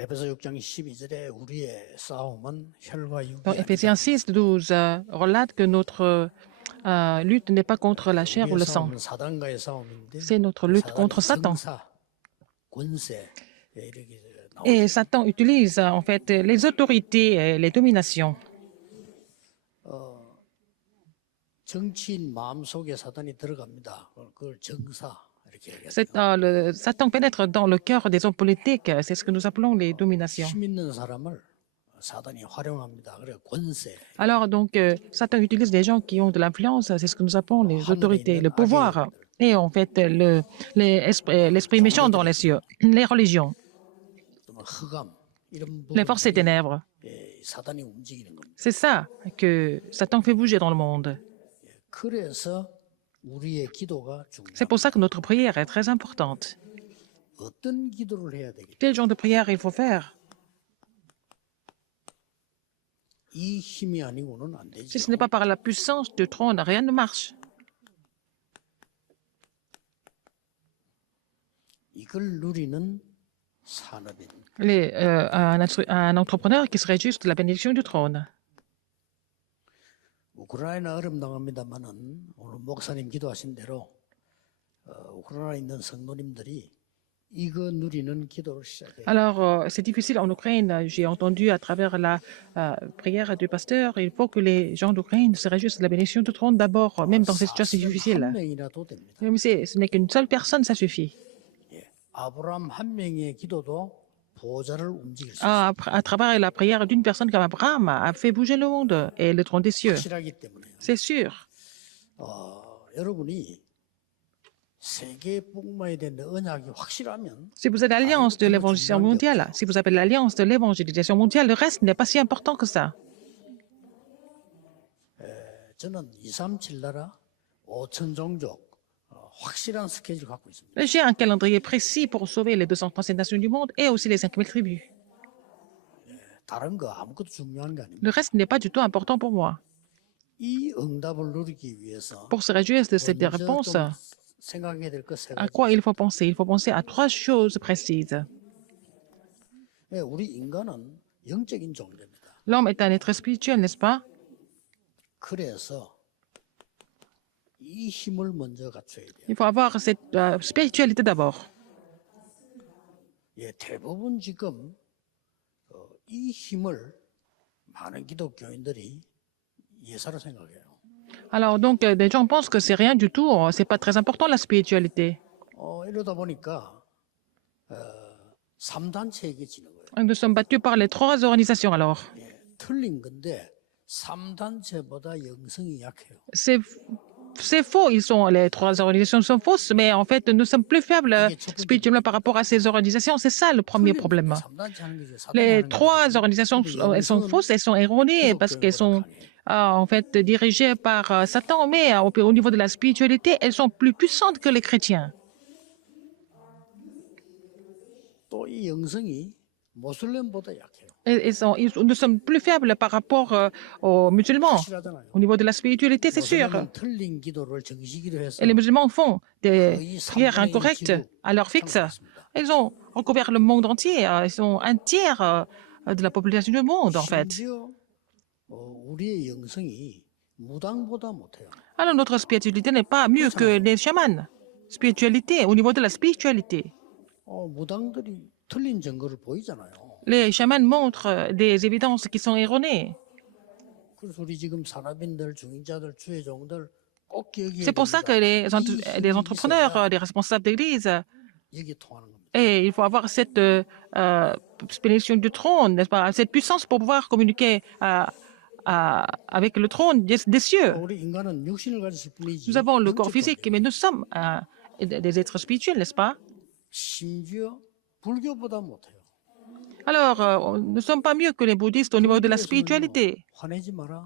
에베소 6장 12절에 우리의 싸움은 혈과 육이 Dans Éphésiens 아니다. 6, 12 relate que notre lutte n'est pas contre la chair ou 우리의 le sang. 싸움은 사단과의 싸움인데 C'est notre 이 lutte contre 사단의 Satan. 정사, 권세 이렇게 Et 나오죠. Satan utilise en fait les autorités et les dominations. 정치인 마음속에 사단이 들어갑니다. 그걸 정사 이렇게 얘기하죠. Satan pénètre dans le cœur des hommes politiques. C'est ce que nous appelons les dominations. 힘 있는 사람을 사단이 활용합니다. 그래 권세. Alors donc, Satan utilise les gens qui ont de l'influence. C'est ce que nous appelons les autorités, le pouvoir. Et en fait, l'esprit méchant dans les cieux, les religions, 또는 흑암 이런 les forces des 부분들이 ténèbres. 사단이 움직이는 겁니다. C'est ça que Satan fait bouger dans le monde. 그래서 우리의 기도가 C'est 중요합니다. pour ça que notre prière est très importante. 어떤 기도를 해야 되겠다. Quel genre de prière il faut faire? 이 힘이 아니고는 안 Si 되죠. ce n'est pas par la puissance du trône, rien ne marche. 이걸 누리는 산업인. Un entrepreneur qui serait juste de la bénédiction du trône. 우크라이나 얼음 당합니다만은 오늘 목사님 기도하신 대로 우크라이나에 있는 성도님들이 이거 누리는 기도를 시작해요. Alors, c'est difficile en Ukraine. J'ai entendu à travers la prière du pasteur, il faut que les gens d'Ukraine se réjouissent de la bénédiction du trône d'abord, même dans ces situations 한 difficiles. 명이라도 됩니다. Mais ce n'est qu'une seule personne, ça suffit. 아브라함 한 명의 기도도 보좌를 움직일 수 À travers la prière d'une personne comme Abraham a fait bouger le monde et le trône des cieux. 확실하기 때문에요. C'est sûr. 여러분이 세계 복음화에 대한 언약이 확실하면 Si vous êtes l'alliance de l'évangélisation mondiale, si vous avez l'alliance de l'évangélisation mondiale, le reste n'est pas si important que ça. 저는 237 나라 5천 종족 확실한 스케줄 갖고 있습니다. J'ai un calendrier précis pour sauver les 237 nations du monde et aussi les 5000 tribus. 다른 거 아무것도 중요한 게 아닙니다. Le reste n'est pas du tout important pour moi. 이 응답을 누리기 위해서 Pour se réjouir de cette 먼저 réponse, 좀 생각해야 될 것 세 à 가지. quoi il faut penser? Il faut penser à trois choses précises. 우리 인간은 영적인 존재입니다. L'homme est un être spirituel, n'est-ce pas? 그래서 이 힘을 먼저 갖춰야 돼요. Il faut avoir cette spiritualité d'abord. 대부분 지금 이 힘을 많은 기독교인들이 예사로 생각해요. Alors donc, des gens pensent que c'est rien du tout, c'est pas très important la spiritualité. 이러다 보니까 3단체 얘기지는 거예요. Nous sommes battus par les trois organisations alors. 틀린 건데 3단체보다 영성이 약해요. C'est faux, les trois organisations sont fausses, mais en fait, nous sommes plus faibles spirituellement par rapport à ces organisations. C'est ça le premier problème. 3단체 하는 게 Les trois organisations, elles sont fausses, elles sont erronées parce qu'elles sont en fait dirigées par Satan, mais au niveau de la spiritualité, elles sont plus puissantes que les chrétiens. 또 이 영성이 모슬렘보다 약해요. Nous sommes plus faibles par rapport aux musulmans. 확실하잖아요. Au niveau de la spiritualité, c'est sûr. 모슬렘은 틀린 기도를 정식으로 해서 Et les musulmans font des prières incorrectes à leur fixe. Ils ont recouvert le monde entier. Ils sont un tiers de la population du monde, en fait. 심지어 우리의 영성이 무당보다 못해요. Alors, notre spiritualité n'est pas mieux que les chamans. Spiritualité, au niveau de la spiritualité. 무당들이 틀린 증거를 보이잖아요. Les chamans montrent des évidences qui sont erronées. 그래서 우리 지금 산업인들, 중인자들, 주의종들 꼭 기억해야 C'est pour ça que les entrepreneurs, les responsables d'église, 여기 통하는 겁니다. et il faut avoir cette bénédiction du trône, n'est-ce pas, cette puissance pour pouvoir communiquer avec le trône des cieux. 우리 인간은 육신을 가졌을 뿐이지. Nous avons le corps 영적 physique, 존재. mais nous sommes des êtres spirituels, n'est-ce pas? 심지어 불교보다 못해요. Alors, nous ne sommes pas mieux que les bouddhistes au niveau de la spiritualité. 화내지 마라.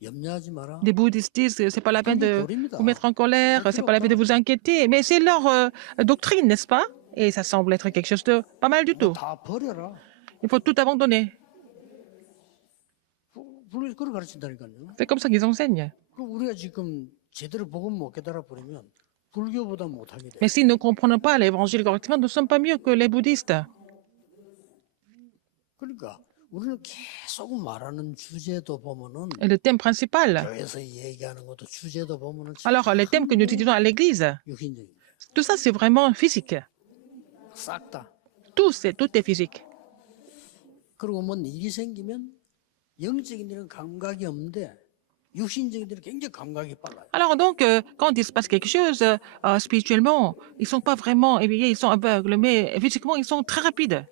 염려하지 마라. Les bouddhistes disent que c'est pas la peine de vous mettre en colère, c'est pas la peine de vous inquiéter, mais c'est leur doctrine, n'est-ce pas? Et ça semble être quelque chose de pas mal du tout. 다 버려라. Il faut tout abandonner. 불교 그걸 가르친다니까요. C'est comme ça qu'ils enseignent. 그럼 우리가 지금 제대로 복음 못 깨달아 버리면 불교보다 못하게 돼. Mais si nous ne comprenons pas l'évangile correctement, nous ne sommes pas mieux que les bouddhistes. 그러니까 우리는 계속 말하는 주제도 보면은 Et le thème principal. 교회에서 얘기하는 것도 주제도 보면은 Alors, les thèmes que nous utilisons à l'église, 육신적인 tout ça, c'est vraiment physique. 싹 다. Tout est physique. 그리고 뭔 일이 생기면 영적인 일은 감각이 없는데 육신적인 일은 굉장히 감각이 빨라요. Alors donc, quand il se passe quelque chose spirituellement, ils sont pas vraiment éveillés, ils sont aveugles, mais physiquement, ils sont très rapides.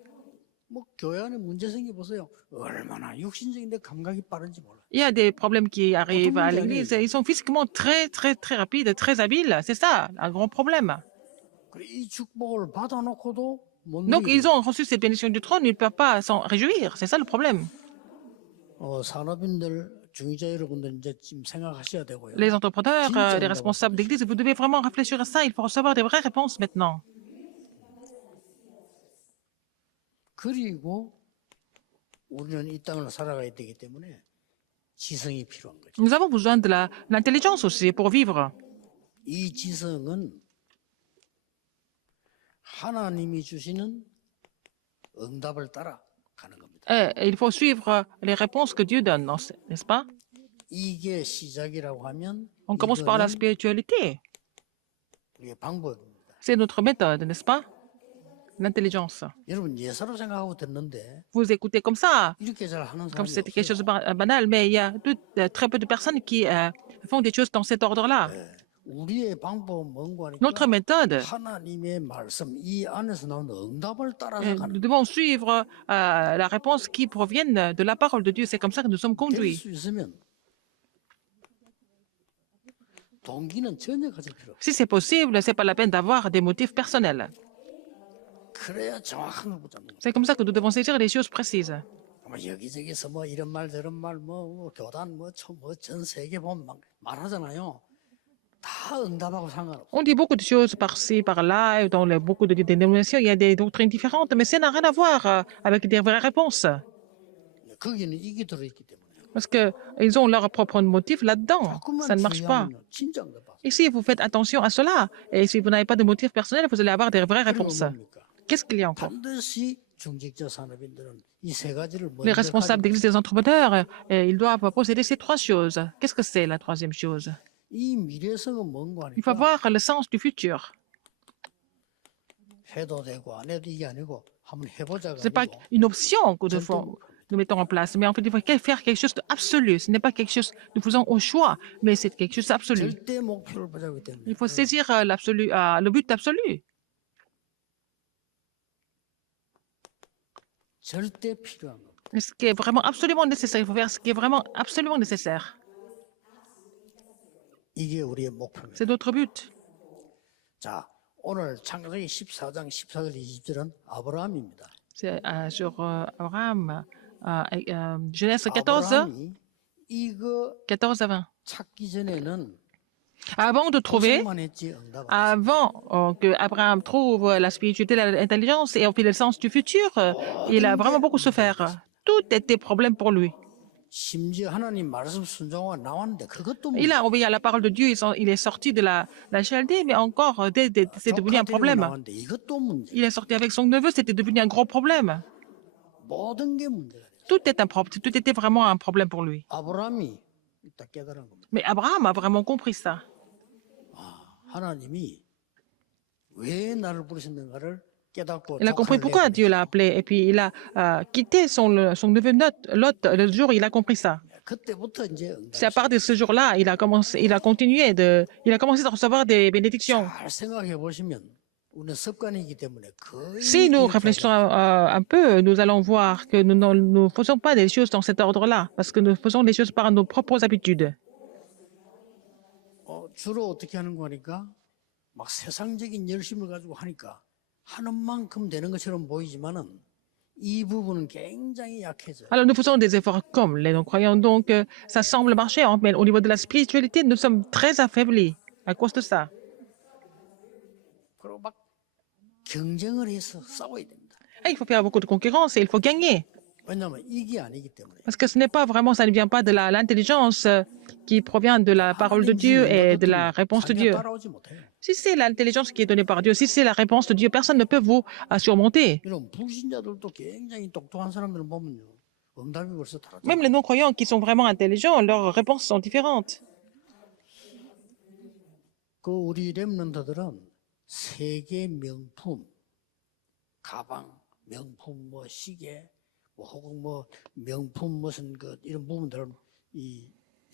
뭐 교회 안에 문제 생겨 보세요. 얼마나 육신적인데 감각이 빠른지 몰라. Il y a des problèmes qui arrivent à 문제 l'église, 아니에요. ils sont physiquement très rapides, très habiles. C'est ça, un grand problème. 그래, 이 축복을 받아놓고도 못 Donc, 누리게 ils ont reçu cette bénédiction du trône, ils ne peuvent pas s'en réjouir. C'est ça le problème. 산업인들 중위자 여러분들 이제 지금 생각하셔야 되고요. Les entrepreneurs, 진짜 les 응답을 responsables 받으셔야 d'église, vous devez vraiment réfléchir à ça. Il faut recevoir des vraies réponses maintenant. 그리고 우리는 이 땅을 살아가야 되기 때문에 지성이 필요한 거죠. Nous avons besoin de l'intelligence aussi pour vivre. 이 지성은 하나님이 주시는 응답을 따라가는 겁니다. Et il faut suivre les réponses que Dieu donne, n'est-ce pas? 이게 시작이라고 하면 On commence par la 이거는 spiritualité. 우리의 방법입니다. C'est notre méthode, n'est-ce pas? L'intelligence. 여러분 예사로 생각하고 듣는데 Vous écoutez comme ça, 이렇게 잘 하는 comme 사람이 c'était quelque chose 없어요. de banal, mais il y a très peu de personnes qui font des choses dans cet ordre-là. 우리의 방법은 뭔가 Notre 하니까 méthode, 하나님의 말씀 이 안에서 나오는 응답을 따라서 nous 가는 devons suivre la réponse qui provienne de la parole de Dieu. C'est comme ça que nous sommes conduits. 될수 있으면 동기는 전혀 가질 필요 없어요. Si c'est possible, c'est pas la peine d'avoir des motifs personnels. 그래야 정확한 걸 붙잡는 거예요. C'est comme ça que nous devons saisir les choses précises. 뭐 여기저기서 뭐 이런 말 저런 말 뭐 교단 뭐전 세계 보면 막 말하잖아요. 다 응답하고 상관없어요. On dit beaucoup de choses par-ci, par-là, et dans beaucoup de dénominations, il y a des doctrines différentes, mais ça n'a rien à voir avec des vraies réponses. 거기는 이게 들어있기 때문에 Parce qu'ils ont leur propre motif là-dedans. Ça ne marche pas. 주의하면요 진짜 응답받아요. Et si vous faites attention à cela, et si vous n'avez pas de motif personnel, vous allez avoir des vraies 그리고 réponses. 뭡니까? Qu'est-ce qu'il y a encore? 반드시 중직자 산업인들은 이 세 가지를 Les 먼저 responsables 가지고 d'église des entrepreneurs, ils doivent posséder ces trois choses. Qu'est-ce que c'est la troisième chose? 이 미래성은 뭔가 Il faut 하니까 voir le sens du futur. 해도 되고 안 해도 이게 아니고 한번 해보자가 Ce n'est pas 아니고 une option que 절대 nous mettons en place, mais en fait, il faut faire quelque chose d'absolu. Ce n'est pas quelque chose que nous faisons au choix, mais c'est quelque chose d'absolu. 절대 목표를 보자기 때문에 Il faut saisir l'absolu, le but absolu. 절대 필요한 겁니다. Et ce qui est vraiment absolument nécessaire. Il faut faire ce qui est vraiment absolument nécessaire. 이게 우리의 목표입니다. C'est notre but. 자, 오늘 창세기 14장 14절 20절은 아브라함입니다. C'est sur Abraham, Genèse 14, 아브라함이 이거 14 à 20. 찾기 전에는 Avant de trouver, 고생만 했지 응답 안 했어요. avant que Abraham trouve la spiritualité, l'intelligence et puis le sens du futur, il a vraiment beaucoup souffert. Tout était problème pour lui. 심지어 하나님 말씀 순종하고 나왔는데 그것도 Il a obéi à la parole de Dieu, il est sorti de la Chaldée, mais encore, c'est devenu un problème. 나왔는데 이것도 문제. Il est sorti avec son neveu, c'était devenu un gros problème. 모든 게 문제가 돼요. Tout était vraiment un problème pour lui. 아브라함이 딱 깨달은 겁니다. Mais Abraham a vraiment compris ça. 하나님이 왜 나를 부르셨는가를 깨닫고 Il a compris 조카를 pourquoi 내보내고 Dieu l'a appelé. Et puis il a quitté son neveu Lot le jour où il a compris ça. 그때부터 이제 C'est à partir de ce jour-là, il a commencé à recevoir des bénédictions. 잘 생각해 보시면 우리는 습관이기 때문에 거의 Si nous 이렇게 réfléchissons 하죠. un peu, nous allons voir que nous ne faisons pas des choses dans cet ordre-là, parce que nous faisons des choses par nos propres habitudes. 주로 어떻게 하는 거니까 막 세상적인 열심을 가지고 하니까 하는 만큼 되는 것처럼 보이지만은 이 부분은 굉장히 약해져요. Alors nous faisons des efforts comme les non-croyants, donc ça semble marcher, hein, mais au niveau de la spiritualité, nous sommes très affaiblis à cause de ça. 그리고 막 경쟁을 해서 싸워야 됩니다. Et il faut faire beaucoup de concurrence et il faut gagner. 왜냐하면 이게 아니기 때문에. Parce que ce n'est pas vraiment, ça ne vient pas de l'intelligence qui provient de la parole de Dieu et de la réponse de 자기가 Dieu. 따라오지 못해요. Si c'est l'intelligence qui est donnée par Dieu, si c'est la réponse de Dieu, personne ne peut vous surmonter. 이런 불신자들도 굉장히 똑똑한 사람들을 보면요, 응답이 벌써 Même 다르잖아요. les non-croyants qui sont vraiment intelligents, leurs réponses sont différentes. 그 우리 렘넌트들은 세계 명품, 가방, 명품 뭐 시계, 뭐 혹은 뭐 명품 무슨 그 이런 부분들을 이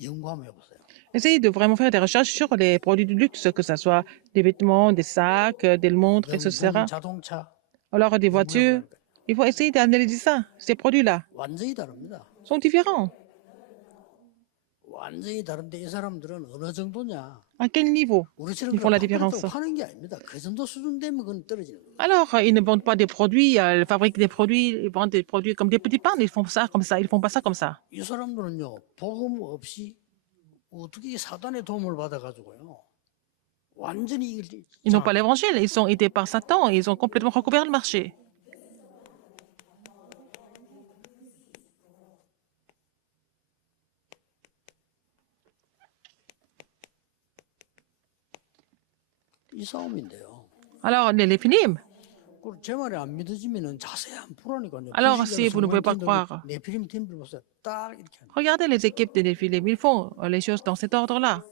연구하면 해보세요. Essayez de vraiment faire des recherches sur les produits de luxe, que ce soit des vêtements, des sacs, des montres, etc. 명품 자동차 Alors des voitures, 연구해보라니까. il faut essayer d'analyser ça. Ces produits-là 완전히 다릅니다. sont différents. 완전히 다른데 이 사람들은 어느 정도냐? À quel niveau 우리처럼 ils font la 그냥 différence? 팍팍 파는 게 아닙니다. 그 정도 수준 되면 그건 떨어지는 거예요. Alors, ils ne vendent pas des produits, ils fabriquent des produits, ils vendent des produits comme des petits pains, ils font ça comme ça, ils font pas ça comme ça. 이 사람들은요, 복음 없이 어떻게 사단의 도움을 받아가지고요, 완전히 Ils n'ont pas l'évangile, ils sont aidés par Satan, ils ont complètement recouvert le marché. 이 싸움인데요. Alors, les Philimes, 그리고 제 말이 안 믿어지면은 자세히 안 보라니까요. Alors, si vous ne pouvez pas croire. 네피림 팀들 보세요. 딱 이렇게 하는. regardez les équipes de Néphilim, ils font les choses dans cet ordre-là.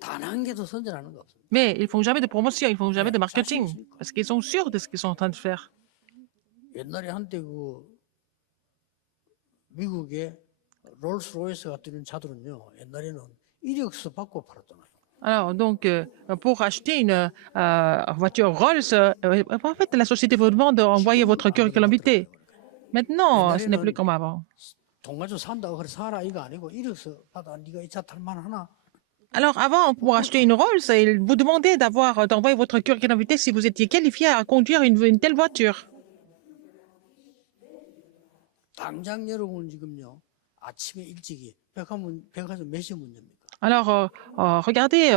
단한 개도 선전하는 거 없어요. Mais ils font jamais de promotion, ils font jamais de marketing, parce qu'ils sont sûrs de ce qu'ils sont en train de faire. 옛날에 한때 그 미국의 롤스로이스 같은 차들은요, 옛날에는 이력서 받고 팔았잖아요. Alors, donc, pour acheter une voiture Rolls, en fait, la société vous demande d'envoyer votre curriculum vitae. Maintenant, ce n'est plus comme avant. 돈 가지고 산다고 그래 사라 이거 아니고 이력서 받아 네가 이 차 탈만 하나? Alors, avant, pour acheter une Rolls, ils vous demandaient d'envoyer votre curriculum vitae si vous étiez qualifié à conduire une telle voiture. 당장 여러분 지금요 아침에 일찍이 백화점 몇 시 문 엽니까? Alors, regardez,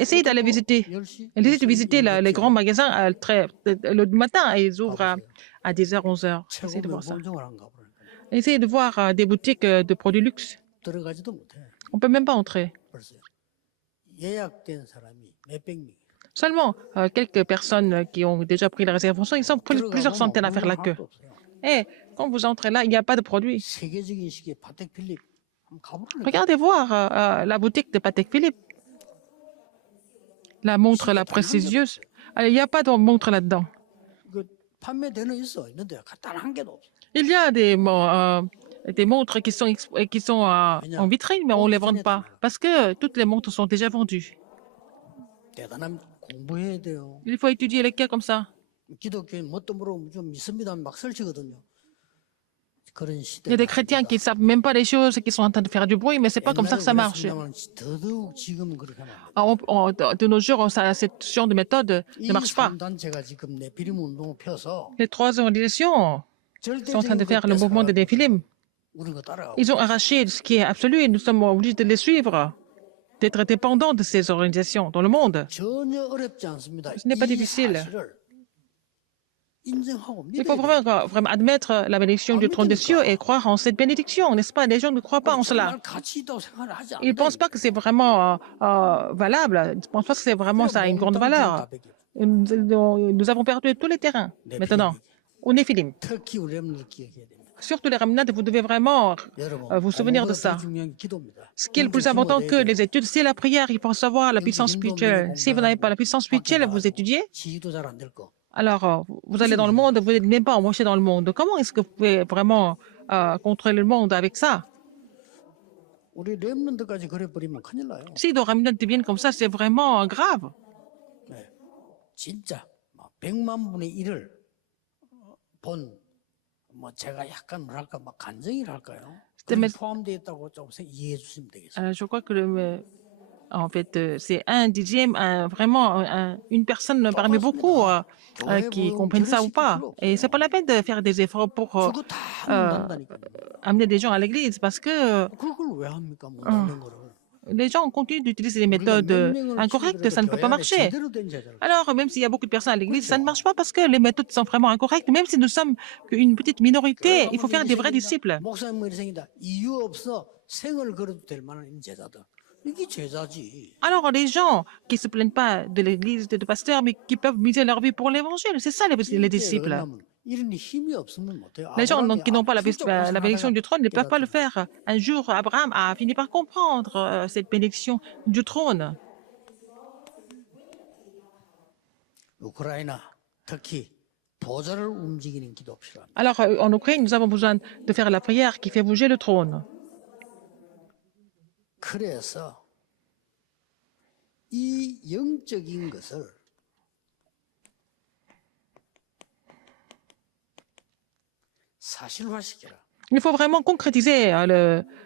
essayez d'aller visiter. 10시? Essayez de visiter les grands magasins le matin, et ils ouvrent à 10h, 11h. Essayez de 최고 voir ça. 명품점을 안 가보니까 Essayez de voir des boutiques de produits luxe. 들어가지도 못해. On ne peut même pas entrer. 벌써 예약된 사람이 몇백 명. Seulement quelques personnes qui ont déjà pris la réservation, ils sont plusieurs centaines à faire la queue. Et quand vous entrez là, il n'y a pas de produits. 세계적인 시기에 파텍 필립 한번 가보라니까. Regardez voir la boutique de Patek Philippe. La montre la précieuse. Il n'y a pas de montre là-dedans. 그 판매되는 있어 있는데 단 한 개도 없어. Il y a des montres qui sont en vitrine, mais on ne les vend pas. Parce que toutes les montres sont déjà vendues. 대단한 공부해야 돼요. Il faut étudier les cas comme ça. 기독교인 뭣도 모르고 좀 믿습니다 막 설치거든요. 그런 Il y a des chrétiens qui ne savent même pas les choses et qui sont en train de faire du bruit, mais c'est pas comme ça que ça marche. 더더욱 지금은 그렇게 하면 안 돼. De nos jours, cette genre de méthode ne 이 marche pas. 3단체가 지금 네피림 운동을 펴서 Les trois organisations sont en train de faire le mouvement des Néphilim. 우리 거 따라가고 Ils ont arraché ce qui est absolu et nous sommes obligés de les suivre, d'être dépendants de ces organisations dans le monde. 전혀 어렵지 않습니다. Ce n'est pas 이 difficile. 사실을 인정하고 Il 믿어야 faut 돼요. vraiment admettre la bénédiction du trône des cieux et croire en cette bénédiction, n'est-ce pas? Les gens ne croient pas en cela. 정말 가치 있다고 생각을 하지 Ils ne 않아요. pensent pas que c'est vraiment valable. Ils ne pensent pas que c'est vraiment ça a une grande valeur. Nous avons perdu tous les terrains. Maintenant, au Néphilim. 특히 우리 렘넌트 기억해야 됩니다. Surtout les ramenants, vous devez vraiment 여러분, vous souvenir de 공부보다 ça. 더 중요한 게 기도입니다. Ce qui est le plus important que les études, c'est la prière. Il faut savoir la puissance spirituelle. Si vous n'avez pas la puissance spirituelle, vous étudiez, 지휘도 잘 안 될 거. alors vous allez dans le monde, vous n'êtes même pas embauché dans le monde. Comment est-ce que vous pouvez vraiment contrôler le monde avec ça? 우리 렘넌트까지 그래 버리면 큰일 나요. Si nos ramenants deviennent comme ça, c'est vraiment grave. 네. 진짜 100만 분의 1을 본 뭐 제가 약간 뭐랄까 막 간증이랄까요? mais- 포함되어 있다고 좀 이해해 주시면 되겠어요. Je crois que en fait, c'est un dixième, vraiment une personne parmi beaucoup qui comprennent ça ou pas. Et c'est pas la peine de faire des efforts pour 그거 다 하면 된다니까요. amener des gens à l'église parce que 그걸 왜 합니까? 못 하는 거를. les gens continuent d'utiliser des 우리가 méthodes 몇 명을 incorrectes, 죽이더라도 ça ne peut 교회 pas 안에 marcher. 제대로 된 제자를 Alors, même s'il y a beaucoup de personnes à l'église, ça ne 그렇죠. marche pas parce que les méthodes sont vraiment incorrectes. Même si nous sommes qu'une petite 교회 minorité, il faut 가면 faire 일이 des vrais 생긴다. disciples. 목사님 일이 생긴다. 이유 없어 생을 걸어도 될 만한 제자들. 이게 제자지. Alors, les gens qui se plaignent pas de l'église, de pasteur, mais qui peuvent miser leur vie pour l'évangile, c'est ça les 이게 왜 disciples. 그러냐면 이런 힘이 없으면 못해요. Les gens 아브라함이 qui n'ont pas 훌쩍 la bénédiction 고생하다가 du trône ne peuvent pas le 깨닫잖아요. faire. Un jour, Abraham a fini par comprendre cette bénédiction du trône. 우크라이나 특히 보좌를 움직이는 기도 필요합니다. Alors, en Ukraine, nous avons besoin de faire la prière qui fait bouger le trône. 그래서 이 영적인 것을 사실화시켜라. Il faut vraiment concrétiser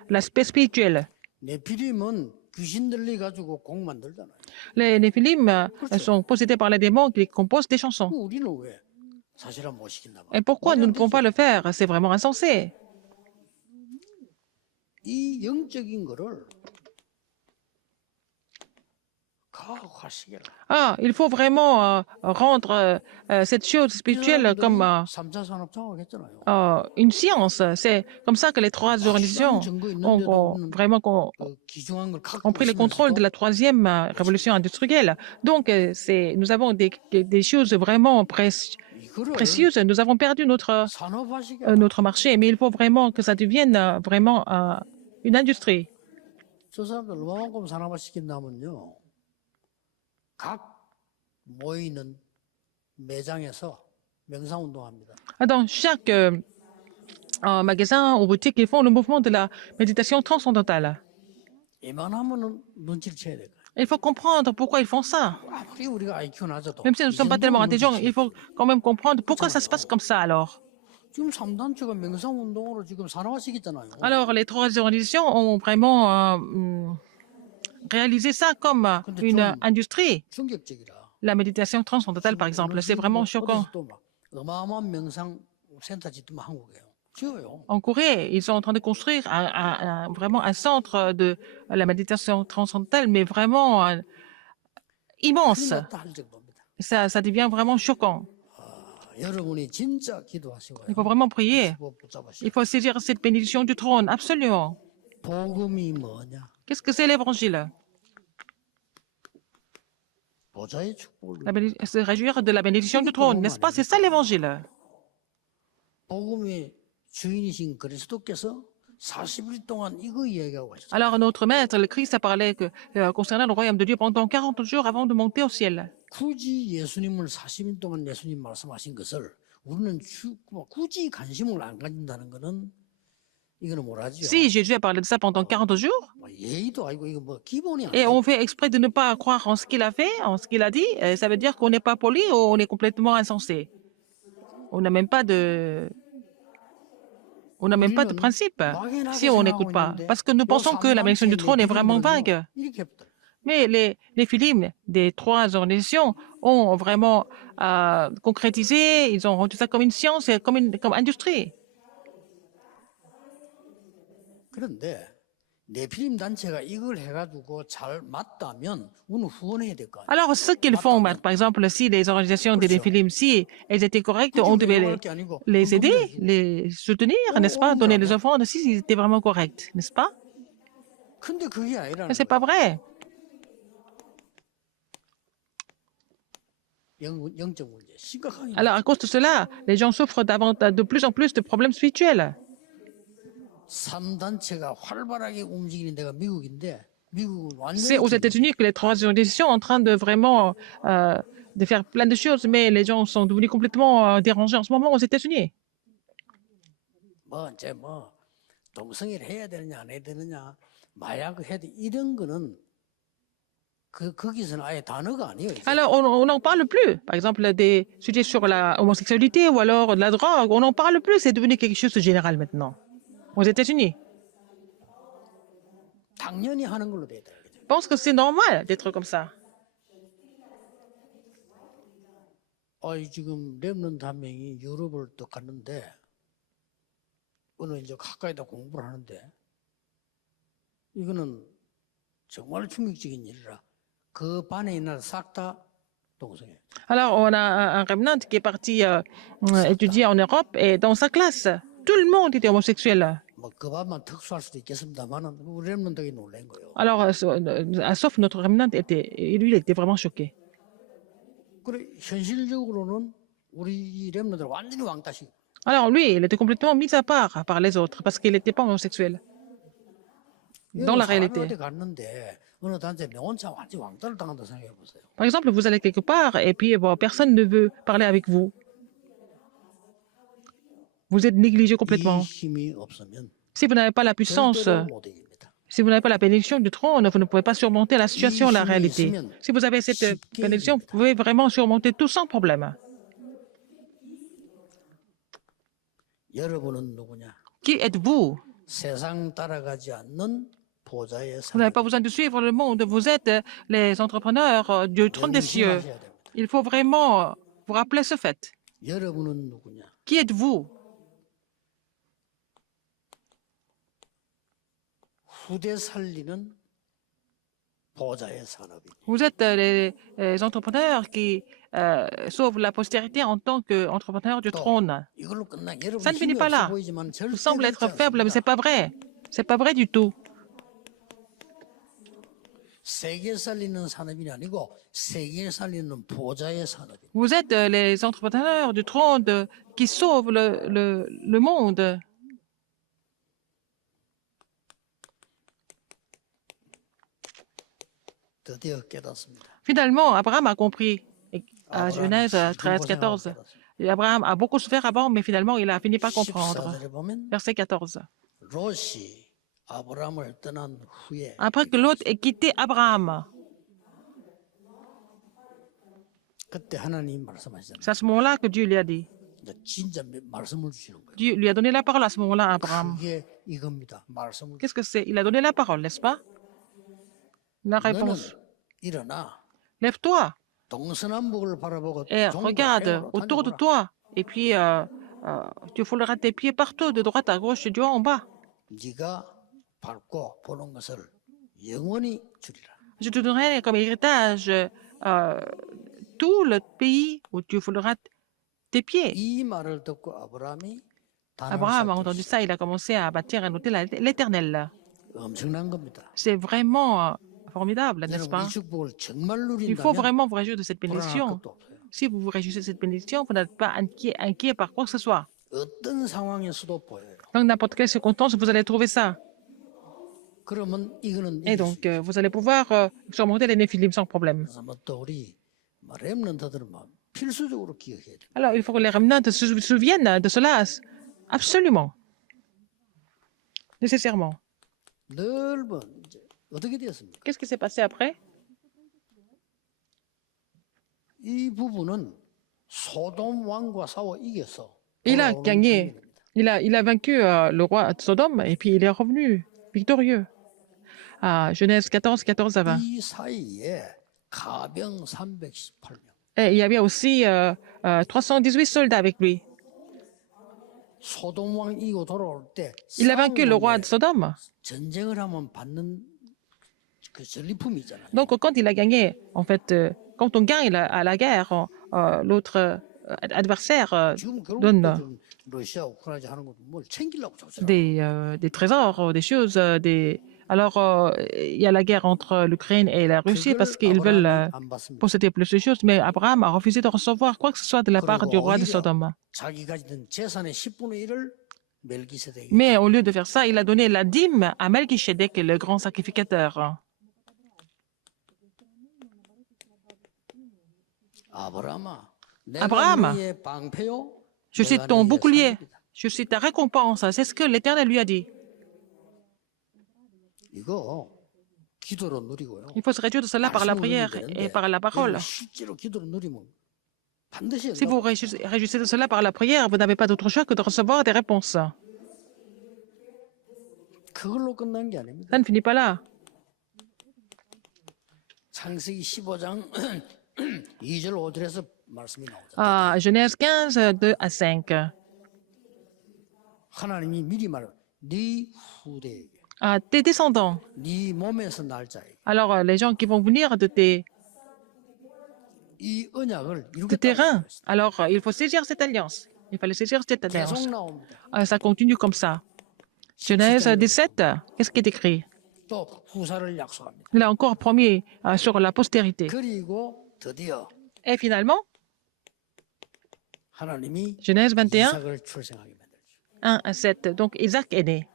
l'aspect spirituel. 네피림은 귀신 들리 가지고 곡 만들잖아요. Les Néphilim sont possédés par les démons qui composent des chansons. 우리는 왜 사실화 못 시킨다 Et pourquoi nous ne pouvons pas le faire? C'est vraiment insensé. 이 영적인 거를 가학화시켜라. Ah, il faut vraiment rendre cette chose spirituelle comme 3차 산업 장악했잖아요. une science. C'est comme ça que les trois organisations ont vraiment 그 기중한 걸 갖고 ont pris le contrôle de la troisième révolution industrielle. Donc, nous avons des choses vraiment 이거를 précieuses. Nous avons perdu 산업화시켜라. notre marché, mais il faut vraiment que ça devienne vraiment une industrie. 저 사람들 얼마만큼 산업화시킨다면요. 각 모이는 매장에서 명상운동합니다. Dans chaque magasin ou boutique, ils font le mouvement de la méditation transcendantale. 이만하면은 눈치를 채야 될 거예요. Il faut comprendre pourquoi ils font ça. 아무리 우리가 IQ 낮아도 Même si nous ne sommes pas tellement intelligents, il faut quand même comprendre pourquoi ça se passe comme ça alors. 지금 3단체가 명상운동으로 지금 산업화시켰잖아요. Alors, les trois organisations ont vraiment réalisé ça comme une industrie. 충격적이라. La méditation transcendantale, par exemple, c'est vraiment choquant. 어디서 또 막 어마어마한 명상센터 짓더만 한국에요. 지어요. En Corée, ils sont en train de construire vraiment un centre de la méditation transcendantale, mais vraiment immense. 큰일 났다 할 정도입니다. Ça devient vraiment choquant. 여러분이 진짜 기도하시고요. Il faut vraiment prier. 그거 붙잡으시고. Il faut saisir cette bénédiction du trône, absolument. 복음이 뭐냐? Qu'est-ce que c'est l'évangile? 보좌의 축복을 Se réjouir de la bénédiction du trône, n'est-ce pas? C'est ça l'évangile. 복음의 주인이신 그리스도께서 40일 동안 이거 이야기하고 하셨어요. Alors, notre maître, le Christ, a parlé concernant le royaume de Dieu pendant 40 jours avant de monter au ciel. 굳이 예수님을 40일 동안 예수님 말씀하신 것을 우리는 굳이 관심을 안 가진다는 것은 이거는 뭐라지요? Si Jésus a parlé de ça pendant 40 jours, 예의도 아니고 이거 뭐 기본이 et 아니에요. on fait exprès de ne pas croire en ce qu'il a fait, en ce qu'il a dit, ça veut dire qu'on n'est pas poli ou on est complètement insensé. On n'a même pas de... On n'a même pas de principe si on n'écoute pas. Parce que nous pensons que la bénédiction du trône est vraiment vague. 이렇게 해버려. Mais les Philimes des trois organisations ont vraiment concrétisé, ils ont rendu ça comme une science, et comme industrie. 그런데 네피림 단체가 이걸 해가지고 잘 맞다면 우리는 후원해야 될 거 아니에요. Alors, ce qu'ils font, par exemple, si les organisations des Néphilim, si elles étaient correctes, on devait les aider, les soutenir, n'est-ce pas, donner des offrandes, si ils étaient vraiment corrects, n'est-ce pas? 근데 그게 아니라는 Mais c'est pas vrai. 영적 문제 심각하게. Alors, à cause de cela, les gens souffrent de plus en plus de problèmes spirituels. 3단체가 활발하게 움직이는 데가 미국인데 미국은 C'est aux 완전히 États-Unis que les trois organisations sont en train de vraiment de faire plein de choses, mais les gens sont devenus complètement dérangés en ce moment aux États-Unis. 뭐 이제 뭐 동성애를 해야 되느냐 안 해야 되느냐 마약을 해야 돼 이런 거는 거기서는 아예 단어가 아니에요. 이제. Alors, on n'en parle plus. Par exemple, des sujets sur la homosexualité ou alors de la drogue, on n'en parle plus. C'est devenu quelque chose de général maintenant. Aux États-Unis. 당연히 하는 걸로 돼야 돼. Je pense que c'est normal d'être comme ça. 지금 렘넌트 한 명이 유럽을 또 갔는데 어느 이제 가까이다 공부를 하는데 이거는 정말 충격적인 일이라 그 반에 있는 싹 다 동성애. Alors, on a un remnant qui est parti étudier en Europe et dans sa classe, tout le monde était homosexuel. 뭐 그 반만 특수할 수도 있겠습니다만은 우리 랩런들이 놀란 거예요. Alors, sauf notre remnant, et lui, il était vraiment choqué. 그래 현실적으로는 우리 랩런들 완전히 왕따시. Alors, lui, il était complètement mis à part par les autres parce qu'il n'était pas homosexuel. Dans la réalité. 어디 갔는데 어느 단체 내 혼자 완전 왕따를 당한다 생각해 보세요. Par exemple, vous allez quelque part et puis bon, personne ne veut parler avec vous. Vous êtes négligé 이 complètement. 힘이 없으면 Si vous n'avez pas la puissance, 절대로 못 이깁니다. si vous n'avez pas la bénédiction du trône, vous ne pouvez pas surmonter la situation, la réalité. Si vous avez cette bénédiction, vous pouvez vraiment surmonter tout sans problème. 여러분은 누구냐? Qui êtes-vous? 세상 따라가지 않는 보좌의 Vous n'avez 사람. pas besoin de suivre le monde. Vous êtes les entrepreneurs du trône des cieux. 명심하셔야 됩니다. Il faut vraiment vous rappeler ce fait. 여러분은 누구냐? Qui êtes-vous? 후대 살리는 보좌의 산업입니다. Vous êtes les entrepreneurs qui sauvent la postérité en tant qu'entrepreneurs du trône. 이걸로 끝나 여러분 Ça ne finit 힘이 pas 없어 là. 보이지만 절대 Vous semblez 그렇지 être faible, mais 않습니다. c'est pas vrai. C'est pas vrai du tout. 세계 살리는 산업이 아니고 세계 살리는 보좌의 산업입니다. Vous êtes les entrepreneurs du trône qui sauvent le monde. 드디어 깨닫습니다. Finalement, Abraham a compris. Et à 아브라함이 Genèse 깊은 13, 고생하고 14. 깨닫습니다. Et Abraham a beaucoup souffert avant, mais finalement, il a fini par comprendre. 14절에 보면 Verset 14. 롯이 아브라함을 떠난 후에 Après que l'autre ait quitté Abraham, 그때 하나님 말씀하시잖아요. c'est à ce moment-là que Dieu lui a dit. 이제 진짜 말씀을 주시는 거예요. Dieu lui a donné la parole à ce moment-là à Abraham. 그게 이겁니다. 말씀을 Qu'est-ce que c'est? Il a donné la parole, n'est-ce pas? La 너는 réponse. 일어나 Lève-toi 동서남북을 바라보고 et 종과 regarde 행으로 autour de 다녀보라. toi. Et puis, tu fouleras tes pieds partout, de droite à gauche et du haut en bas. 네가 밟고 보는 것을 영원히 주리라. Je te donnerai comme héritage tout le pays où tu fouleras tes pieds. 이 말을 듣고 아브라함이 Abraham a 단을 entendu 쌓기 ça, il a commencé à bâtir un hôtel à l'Éternel. 엄청난 겁니다. C'est vraiment formidable, n'est-ce 여러분 pas? 이 축복을 정말 Il faut 누린다면 vraiment vous réjouir de cette 불안할 bénédiction. 것도 없어요. Si vous vous réjouissez de cette bénédiction, vous n'êtes pas inquiet par quoi que ce soit. 어떤 상황에서도 보여요. Dans n'importe quelle circonstance, vous allez trouver ça. 그러면 이거는 Et 이길 수 donc, 있어요. vous allez pouvoir surmonter les néphilim sans problème. 그래서 뭐또 우리 렘넌트들은 막 필수적으로 기억해야 돼요. Alors, il faut que les remnants se souviennent de cela. Absolument. Nécessairement. 늘 뭐 이제 어떻게 되었습니까? Qu'est-ce qui s'est passé après? 이 부분은 소돔 왕과 싸워 이겨서 Il a 돌아오는 gagné. 장면입니다. Il a vaincu le roi de Sodome et puis il est revenu victorieux. À Genèse 14, 14 à 20. 이 사이에 가병 318명. Et il y avait aussi 318 soldats avec lui. 소돔 왕 이고 돌아올 때 Il a vaincu le roi de 싸움을 Sodome. 전쟁을 하면 받는 그 전리품이 있잖아요. Donc, quand il a gagné, en fait, quand on gagne à la guerre, l'autre adversaire 지금 그런 donne 것도 좀 러시아 우크라이나 하는 것도 뭘 챙기려고 저처럼. des trésors, des choses. Alors, il y a la guerre entre l'Ukraine et la Russie parce qu'ils veulent 안 받습니다. posséder plus de choses, mais Abraham a refusé de recevoir quoi que ce soit de la part du roi de Sodome. 자기 가지던 재산의 10분의 1을 멜기세덱이 Mais au lieu de faire ça, il a donné la dîme à Melchisedec, le grand sacrificateur. 아브라함아, 아브라함아, 내가 너의 방패요, Je suis 내가 ton 너의 bouclier, 상급이다. je suis ta récompense. C'est ce que l'Éternel lui a dit. 이거 기도로 누리고요. Il faut se réjouir de cela par la 말씀으로 prière 누리면 et 되는데 par la parole. 여러분 실제로 기도로 누리면 반드시 Si vous réjouissez de cela par la prière, vous n'avez pas d'autre choix que de recevoir des réponses. Ça 그걸로 끝난 게 아닙니다. ne finit pas là. 창세기 15장 2절 5절에서 말씀이 나오죠. Genèse 15, 2 à 5. 하나님이 미리 네 후대에게 à tes descendants. 네 몸에서 날 자에게 Alors, les gens qui vont venir 이 언약을 de tes 이루겠다고 reins. 했어요. Alors, il faut saisir cette alliance. Il fallait saisir cette alliance. 계속 나옵니다. Ça continue comme ça. Genèse 17, qu'est-ce qui est écrit? 또 후사를 약속합니다. Il a encore promis sur la postérité. 그리고 드디어 Et finalement, 하나님이 Genèse 21, 이삭을 출생하게 만들죠. 1 à 7. Donc, Isaac est né.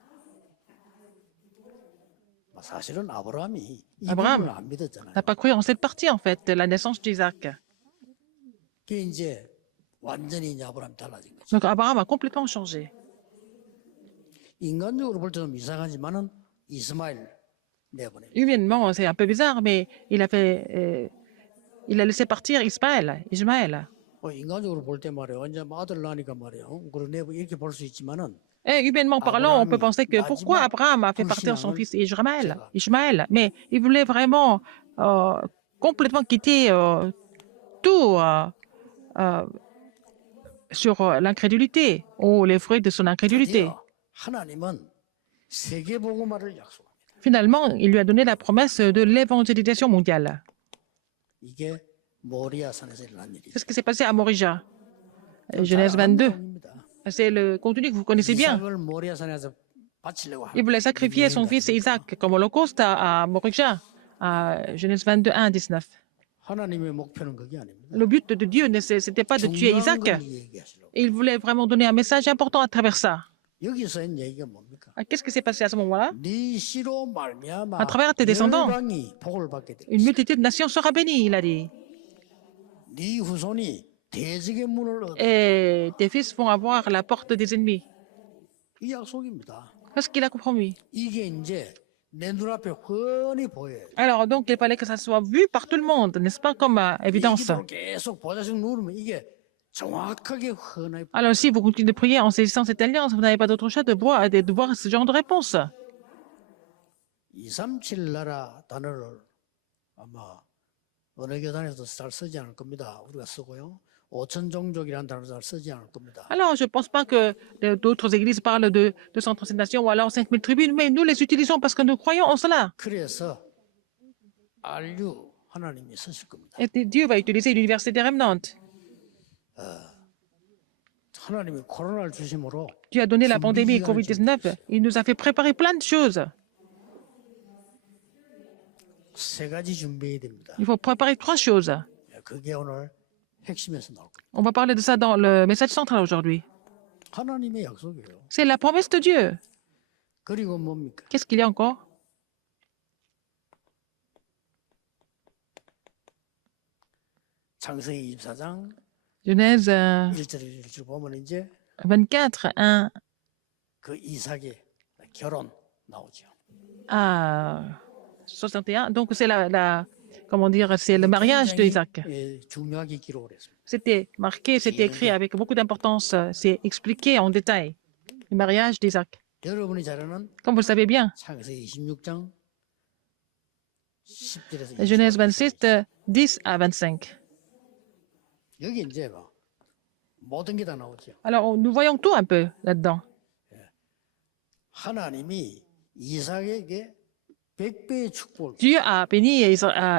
사실은 아브라함이 이 아브라함. 부분을 안 믿었잖아요. N'a pas cru en cette partie, en fait, de la naissance d'Isaac. 그게 이제 완전히 이제 아브라함이 달라진 거죠. Donc, Abraham a complètement changé. 인간적으로 볼 때는 이상하지만은 이스마엘 내보내. Humainement, c'est un peu bizarre, mais il a laissé partir Ismaël. 인간적으로 볼 때 말이에요. 이제 뭐 아들 낳으니까 말이에요. 그리고 내보 이렇게 볼 수 있지만은 Et humainement parlant, on peut penser que pourquoi 마지막 Abraham a fait partir son 불신앙을 fils Ishmaël, mais il voulait vraiment complètement quitter tout sur l'incrédulité ou les fruits de son incrédulité. 드디어 하나님은 세계 복음화를 약속합니다. Finalement, il lui a donné la promesse de l'évangélisation mondiale. 이게 모리아산에서 일어난 일이죠. C'est ce qui s'est passé à Morija, Genèse 22. C'est le contenu que vous connaissez bien. 이삭을 모리아산에서 바치려고 Il voulait sacrifier son fils Isaac comme holocauste à Morija, à Genèse 22, 1 à 19. 하나님의 목표는 그게 아닙니다. Le but de Dieu, c'était pas de tuer 중요한 Isaac. 걸 얘기하시려고. Et il voulait vraiment donner un message important à travers ça. 여기서 한 얘기가 뭡니까? Qu'est-ce qui s'est passé à ce moment-là? 네 씨로 말미암아 À travers tes descendants, 열방이 복을 받게 돼. une multitude de nations sera bénie, il a dit. 네 후손이 대적의 문을 얻어. Et tes fils vont avoir la porte des ennemis. 이 약속입니다. Parce qu'il a compromis. 이게 이제 내 눈앞에 훤히 보여요. Alors, donc, il fallait que ça soit vu par tout le monde, n'est-ce pas, comme évidence. 이걸 계속 보자식 누르면 이게 정확하게 훤하게. Alors, si vous continuez de prier en saisissant cette alliance, vous n'avez pas d'autre choix de voir ce genre de réponse. 237 나라 단어를 아마 어느 교단에서도 잘 쓰지 않을 겁니다. 우리가 쓰고요. 5천 종족이라는 단어 잘 쓰지 않을 겁니다. Alors, je ne pense pas que d'autres églises parlent de 237 nations ou alors 5000 tribus, mais nous les utilisons parce que nous croyons en cela. 그래서 RU 하나님이 쓰실 겁니다. Et Dieu va utiliser l'université des remnantes. 하나님이 코로나를 주심으로 Dieu a donné la pandémie Covid-19. Il nous a fait préparer plein de choses. 세 가지 준비해야 됩니다. Il faut préparer 3 choses. 그게 오늘 핵심에서 나올 겁니다. On va parler de ça dans le message central aujourd'hui. 하나님의 약속이에요. C'est la promesse de Dieu. 그리고 뭡니까? Qu'est-ce qu'il y a encore? 창세기 24장 Genèse 1절을 보면 이제 24, 1 그 이삭의 결혼 나오죠. à 61. Donc, c'est comment dire, c'est le mariage d'Isaac. 예, 중요하게 기록을 했습니다. C'était marqué, c'était écrit avec beaucoup d'importance. C'est expliqué en détail. Le mariage d'Isaac. 여러분이 잘 아는 Comme vous le savez bien, 창세기 26장 10절에서 Genèse 26, 10 à 25. 여기 이제 뭐 모든 게 다 나오죠. Alors, nous voyons tout un peu là-dedans. 하나님이 이삭에게 100배의 축복을 Dieu a béni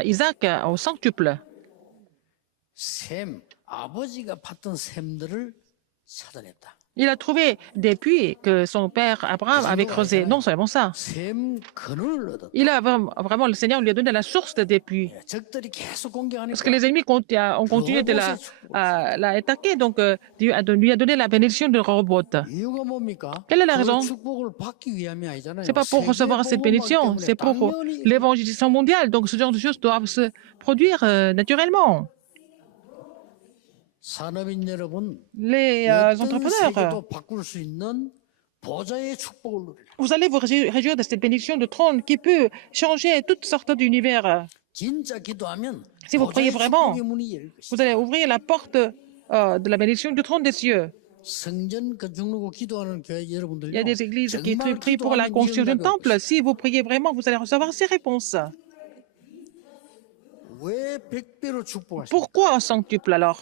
Isaac au centuple. 샘 아버지가 팠던 샘들을 찾아냈다. Il a trouvé des puits que son père Abraham avait creusés. Non seulement ça, 샘 근원을 얻었다. il a vraiment, le Seigneur lui a donné la source des puits. 적들이 계속 공격하니까 Parce que les ennemis ont continué de la attaquer, donc Dieu lui a donné la bénédiction de Rehoboth. 이유가 뭡니까? Quelle est la 그 raison? 축복을 받기 위함이 아니잖아요. C'est pas pour recevoir cette bénédiction, c'est pour l'évangélisation mondiale. Donc ce genre de choses doivent se produire naturellement. 산업인 여러분, Les 어떤 entrepreneurs, 세계도 바꿀 수 있는 보좌의 축복을 누리라. vous allez vous réjouir de cette bénédiction de trône qui peut changer toutes sortes d'univers. 진짜 기도하면 Si vous priez 보좌의 vraiment, 축복의 문이 열릴 vous 것이다. allez ouvrir la porte de la bénédiction du trône des cieux. 성전 건축하고 기도하는 교회 여러분들 Il y a des églises qui prient pour la construction d'un temple. Si vous priez vraiment, vous allez recevoir ces réponses. 왜 100배로 축복하시냐? Pourquoi en centuple alors?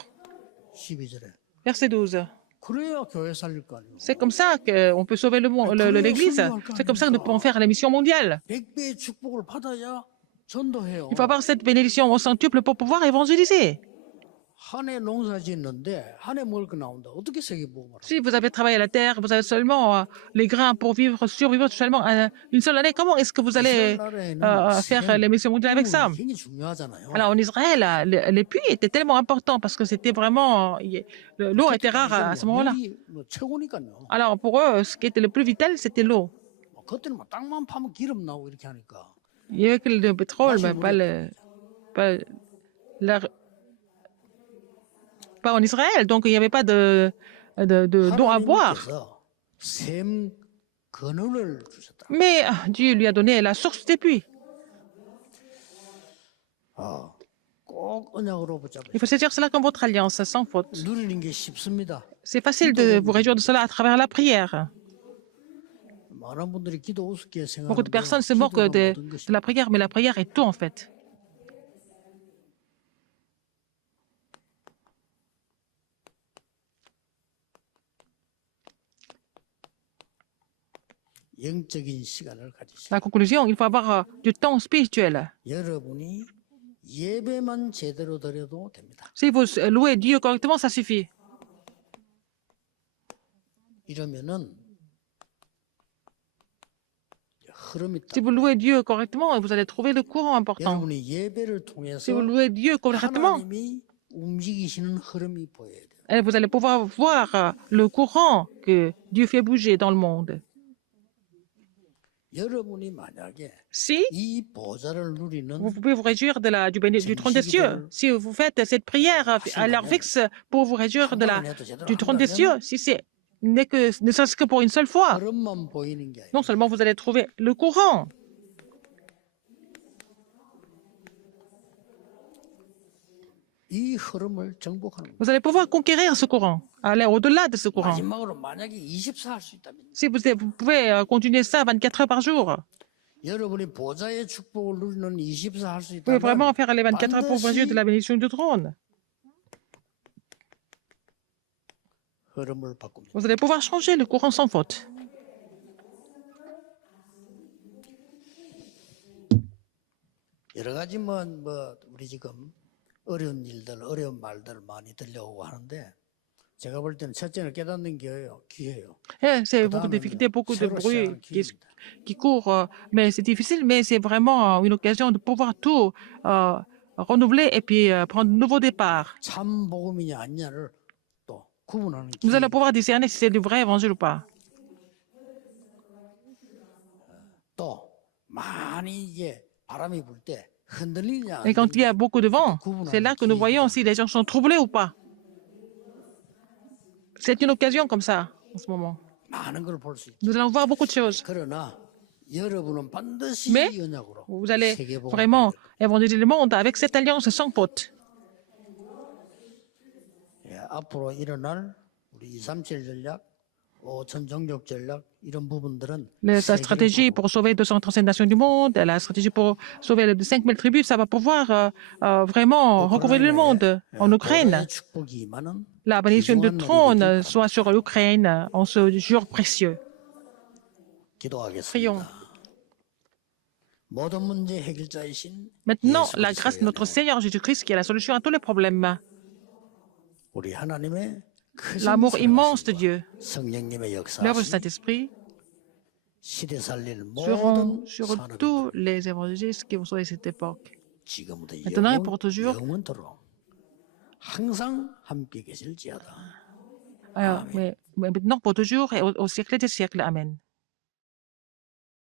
12절에 Verset 12. 그래야 교회 살릴 거 아니에요. C'est comme ça qu'on peut sauver l'Église. C'est comme ça que nous pouvons faire la mission mondiale. 100배의 축복을 받아야 전도해요. Il faut avoir cette bénédiction au centuple pour pouvoir évangéliser. 한 해 농사 짓는데 한 해 먹을 거 나온다. 어떻게 세계복음을? Si vous avez travaillé la terre, vous avez seulement les grains pour survivre seulement une seule année, comment est-ce que vous allez faire les missions mondiales avec ça? 굉장히 중요하잖아요. Alors en Israël, les puits étaient tellement importants parce que c'était vraiment l'eau était rare à ce moment-là. 물이 뭐 최고니까요. Alors pour eux, ce qui était le plus vital, c'était l'eau. 그때는 뭐 땅만 파면 기름 나오고 이렇게 하니까. Il n'y avait que le pétrole, mais pas en Israël, donc il n'y avait pas d'eau à boire. 하나님께서 샘 근원을 주셨다. Mais Dieu lui a donné la source des puits. 꼭 언약으로 Il 붙잡으세요. faut saisir cela comme votre alliance, sans faute. 누리는 게 쉽습니다. C'est facile de vous réjouir de cela à travers la prière. 많은 분들이 기도 우습게 Beaucoup de 생각하는데 personnes se moquent de la prière, mais la prière est tout en fait. 영적인 시간을 가지세요. La conclusion, il faut avoir du temps spirituel. 여러분이 예배만 제대로 드려도 됩니다. Si vous louez Dieu correctement, ça suffit. 이러면은 흐름이 Si 딱. vous louez Dieu correctement, vous allez trouver le courant important. 여러분이 예배를 Si 통해서 vous louez Dieu correctement, 하나님이 움직이시는 흐름이 보여야 돼요. vous allez pouvoir voir le courant que Dieu fait bouger dans le monde. 여러분이 만약에 Si 이 보좌를 누리는 vous pouvez vous réjouir du trône des cieux, si vous faites cette prière à l'heure fixe pour vous réjouir du trône des cieux, si n'est que ne serait-ce que pour une seule fois, 흐름만 보이는 게 아니라 non seulement vous allez trouver le courant, 이 흐름을 정복하는 거예요. vous allez pouvoir conquérir ce courant, aller au-delà de ce courant. 마지막으로 만약에 24 할 수 있다면 Si vous pouvez continuer ça 24 heures par jour, 여러분이 보좌의 축복을 누리는 24 할 수 vous pouvez vraiment 있다면 faire les 24 heures pour vous réjouir de la bénédiction du trône. 흐름을 바꿉니다. Vous allez pouvoir changer le courant sans faute. 여러 가지 뭐 우리 지금 어려운 일들, 어려운 말들 많이 들려오고 하는데 제가 볼 때는 첫째는 깨닫는 기회예요. C'est beaucoup de difficultés, beaucoup de bruit qui court, mais c'est difficile, mais c'est vraiment une occasion de pouvoir tout renouveler et puis prendre un nouveau départ. 참 복음이냐 아니냐를 또 구분하는 Vous 기회. allez pouvoir discerner si c'est du vrai évangile ou pas. 또 많이 이게 바람이 불 때 흔들리냐. Et quand il y a beaucoup de vent, c'est là que nous voyons si les gens sont troublés ou pas. C'est une occasion comme ça, en ce moment. 많은 걸 볼 수 있죠. Nous allons voir beaucoup de choses. 그러나 여러분은 반드시 Mais 이 언약으로 vous allez 세계복음을 vraiment évangéliser le monde avec cette alliance sans faute. 예, 앞으로 일어날 우리 237 전략, 5천 종족 전략 이런 부분들은 La stratégie pour sauver 237 nations du monde, la stratégie pour sauver les 5000 tribus, ça va pouvoir vraiment recouvrir le monde. En Ukraine, 축복이 임하는 la bénédiction du trône soit sur l'Ukraine en ce jour précieux. 기도하겠습니다. 모든 문제 해결자이신 Maintenant, 예수 la grâce de notre Seigneur Jésus-Christ qui est la solution à tous les problèmes. 우리 하나님의 크신 L'amour immense de Dieu, 성령님의 l'œuvre du 역사하심 Saint-Esprit 시대 살릴 seront 모든 sur 산업인들 tous les évangélistes qui vont sauver cette époque. 지금부터 Maintenant et pour toujours. 영원토록 항상 함께 계실지어다. Mais maintenant, pour toujours et au siècle des siècles. Amen.